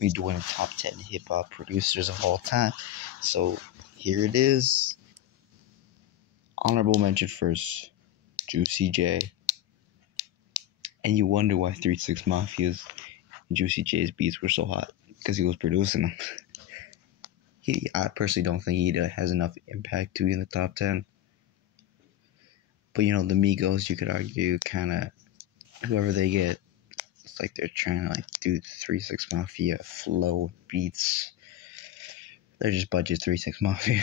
me doing a top 10 hip hop producers of all time. So here it is. Honorable mention first, Juicy J. And you wonder why 3 6 Mafia's and Juicy J's beats were so hot, because he was producing them. I personally don't think he has enough impact to be in the top 10. But you know, the Migos, you could argue, kind of whoever they get, it's like they're trying to like do 3 6 Mafia flow beats. They're just budget 3 6 Mafia.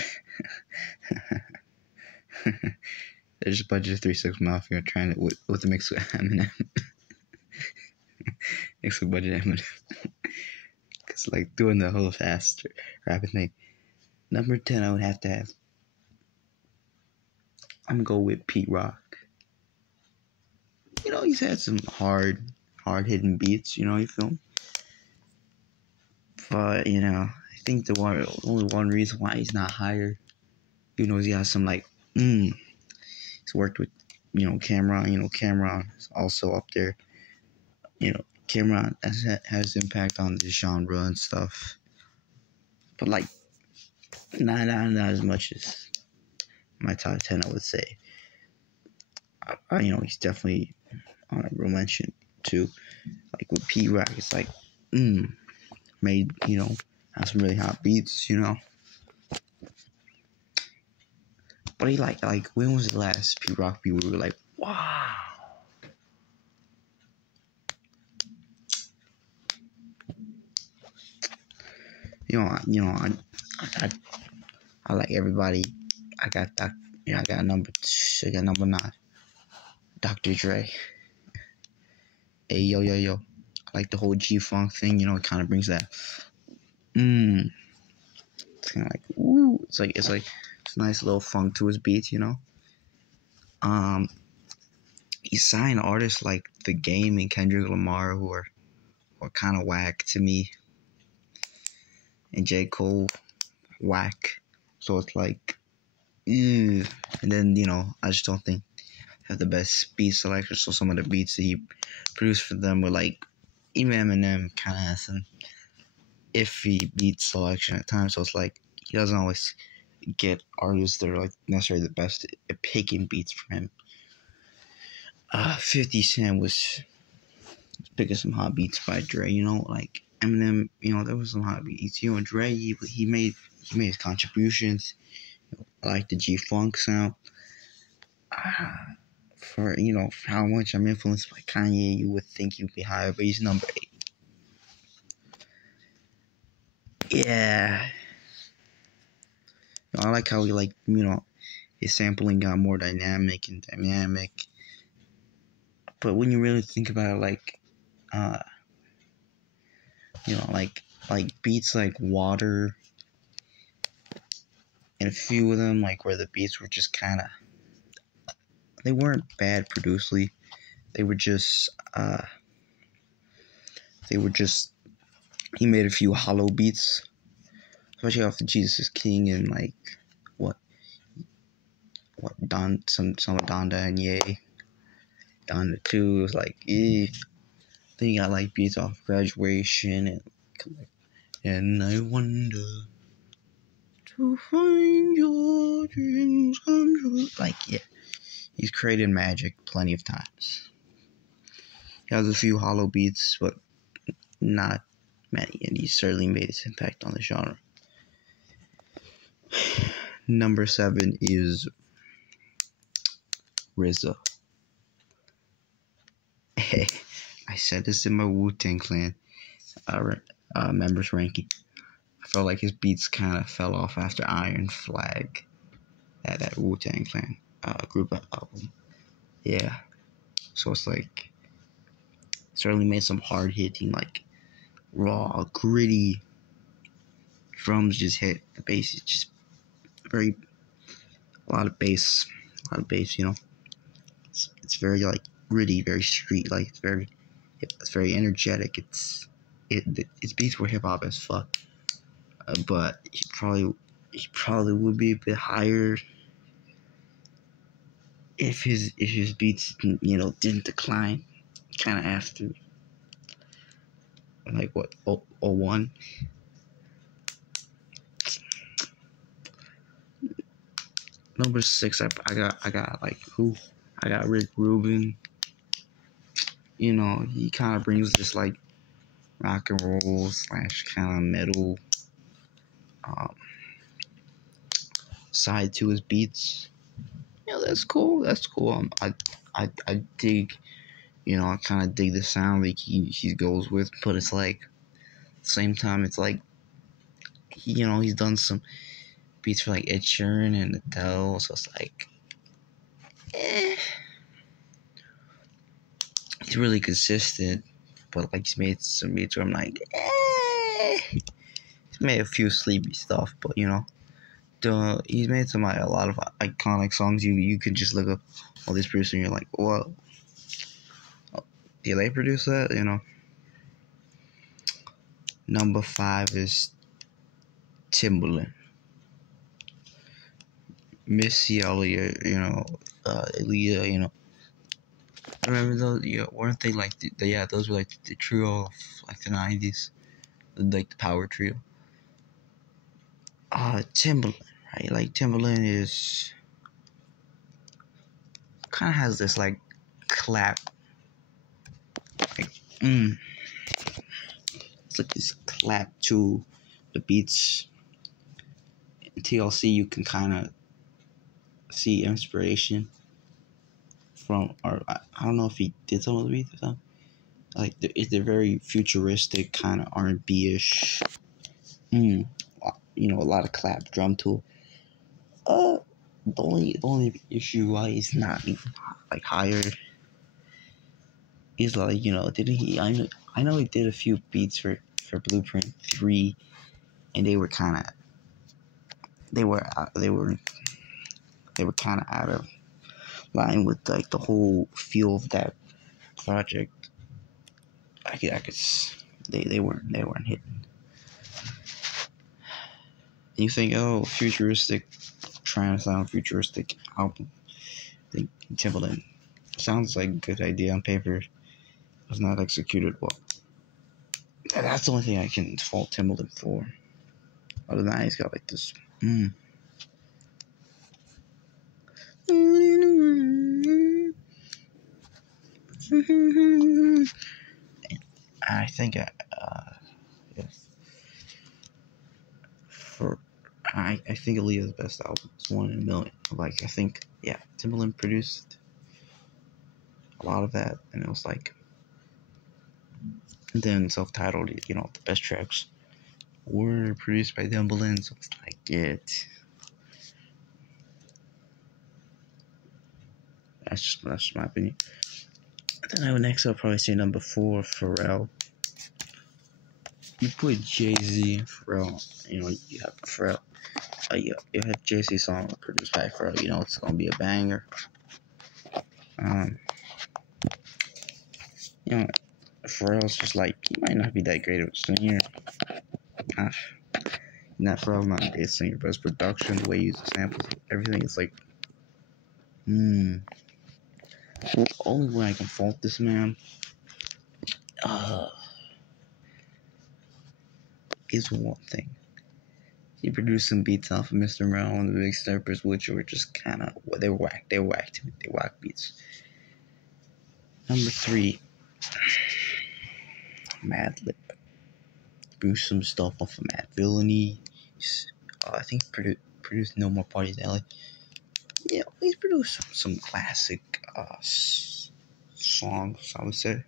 They're just budget 3 6 Mafia trying to with the mix with Eminem. Mix with budget Eminem. Cause like doing the whole fast rapping thing. Number 10, I would have to have. I'm gonna go with Pete Rock. You know, he's had some hard hitting beats. You know, you feel me? But you know, I think only one reason why he's not higher, you know, he has some like, he's worked with, you know, Cameron. You know, Cameron is also up there. You know, Cameron has impact on the genre and stuff. But like, not as much as my top 10, I would say. You know, he's definitely honorable mention too. Like with Pete Rock, it's like, made, you know, have some really hot beats, you know. But he like when was the last Pete Rock beat where we were like, wow? I like everybody. I got number 9, Dr. Dre. Hey yo. I like the whole G-Funk thing. You know, it kind of brings that. It's kind of like ooh. It's a nice little funk to his beats. You know. He signed artists like The Game and Kendrick Lamar who are kind of whack to me, and J. Cole, whack. So it's like, and then you know, I just don't think have the best beat selection. So some of the beats that he produced for them were like, even Eminem kind of has some iffy beat selection at times. So it's like he doesn't always get artists that are like necessarily the best at picking beats for him. 50 Cent was picking some hot beats by Dre. You know, like Eminem. You know, there was some hot beats. You know, Dre he made his contributions. I like the G-Funk sound. For, you know, for how much I'm influenced by Kanye, you would think he'd be higher, but he's number 8. Yeah. You know, I like how he, like, you know, his sampling got more dynamic. But when you really think about it, like, you know, like beats like Water, and a few of them, like, where the beats were just kind of, they weren't bad producedly. They were just, he made a few hollow beats, especially off the Jesus is King and like, some of Donda and Ye. Donda 2 was like, then you got like beats off Graduation and I wonder to find your dreams come true. Like, yeah, he's created magic plenty of times. He has a few hollow beats, but not many, and he certainly made his impact on the genre. Number 7 is RZA. I said this in my Wu-Tang Clan members ranking. I felt like his beats kind of fell off after Iron Flag, that Wu-Tang Clan group album. Yeah, so it's like certainly made some hard hitting, like raw, gritty drums. Just hit the bass. It's just a lot of bass. You know, it's very like gritty, very street like. It's very energetic. Its beats were hip hop as fuck. But he probably would be a bit higher if his beats didn't decline kind of after like what, 01. Number 6, I got like who? I got Rick Rubin. You know, he kind of brings this like rock and roll slash kind of metal um, side to his beats. You know, that's cool. That's cool. I dig. You know, I kind of dig the sound that he goes with, but it's like same time it's like you know, he's done some beats for like Ed Sheeran and Adele, so it's like he's really consistent, but like he's made some beats where I'm like he's made a few sleepy stuff, but you know, he's made some like a lot of iconic songs. You can just look up all these producers and you're like, whoa, did they produce that? You know. Number 5 is Timbaland. Missy Elliott, you know, Aaliyah, you know. I remember those, yeah, weren't they like, yeah, those were like the trio of like the 90s, like the power trio. Timbaland, right? Like Timbaland is, kind of has this like clap, like, it's like this clap to the beats. In TLC, you can kind of see inspiration from, or I don't know if he did some of the beats or something. Like they're very futuristic, kind of R&B-ish. You know, a lot of clap drum tool. The only issue why he's not like higher is like, you know, didn't he? I know he did a few beats for Blueprint 3, and they were kind of they were kind of out of line with like the whole feel of that project. They weren't hitting. You think, oh, futuristic, trying to sound futuristic album. I think Timbaland sounds like a good idea on paper. It was not executed well. That's the only thing I can fault Timbaland for. Other than that, he's got like this. I think yeah. I think Aaliyah's best album is One in a Million. Like I think, yeah, Timbaland produced a lot of that, and it was like, and then self-titled, you know, the best tracks were produced by Timbaland, so it's like it. That's just my opinion. Then I would next, I'll probably say number 4, Pharrell. You put Jay-Z and Pharrell, you know, you have Pharrell. You have Jay-Z song produced by Pharrell, you know it's gonna be a banger. You know, Pharrell's just like, he might not be that great of a singer. Not Pharrell's not a great singer, but his production, the way he uses samples, everything is like, The only way I can fault this man, is one thing. He produced some beats off of Mr. Morale and the Big Steppers, which were just kind of, they were whack. They whack beats. Number 3, Madlib. Produced some stuff off of Mad Villainy. I think he produced No More Parties in LA. Yeah, he's produced some classic songs, I would say.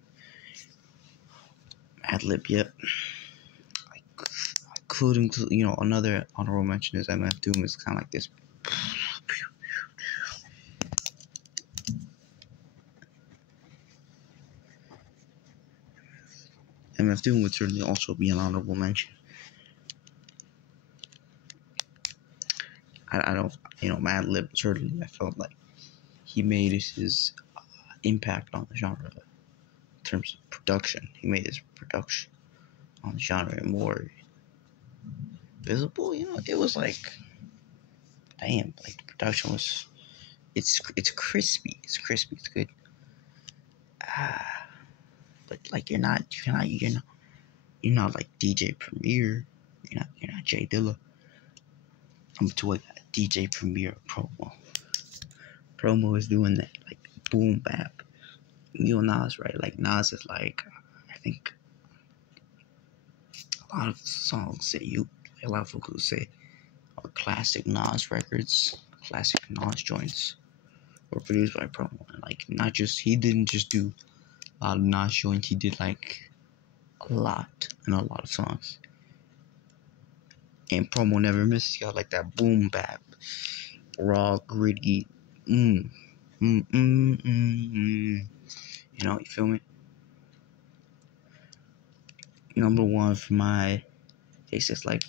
Madlib, yep. I could include, you know, another honorable mention is MF Doom is kind of like this. MF Doom would certainly also be an honorable mention. I don't, you know, Madlib, certainly I felt like he made his impact on the genre in terms of production. He made his production on the genre more visible. You know, it was like, damn, like the production was, it's crispy, it's good. But like you're not you're not like DJ Premier. You're not Jay Dilla. Number two, I got DJ Premier Promo. Promo is doing that like boom bap. Nas, right? Like Nas is like, I think a lot of songs that a lot of folks say are classic Nas records, classic Nas joints were produced by Promo. And like not just, he didn't just do a lot of Nas joints, he did like a lot of songs. And Promo never misses. He got like that boom bap, raw, gritty, You know, you feel me? Number one for my taste is like,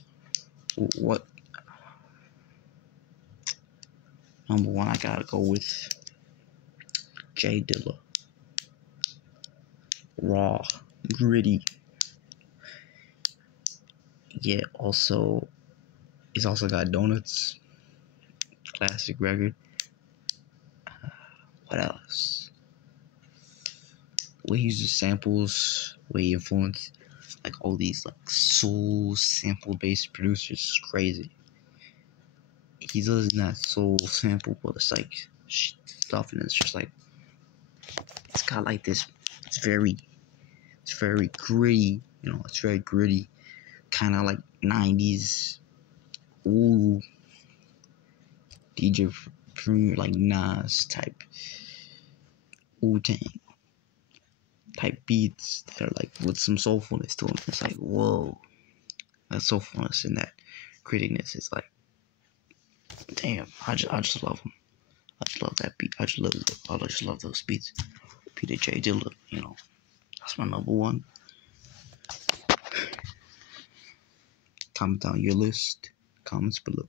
what? Number one, I gotta go with Jay Dilla. Raw, gritty. Yeah, also, it's also got Donuts. Classic record. What else? Where he uses samples, where he influenced like all these like soul sample based producers is crazy. He does that soul sample, but it's like stuff, and it's just like, it's got like this. It's very gritty. You know, it's very gritty, kind of like 90s. Ooh, DJ Premier, like Nas type, Wu-Tang type beats that are like with some soulfulness to them. It's like, whoa, that soulfulness and that grittiness. It's like, damn, I just love them. I just love that beat. I just love those beats. Peter J. Dilla, you know, that's my number one. Comment down your list, comments below.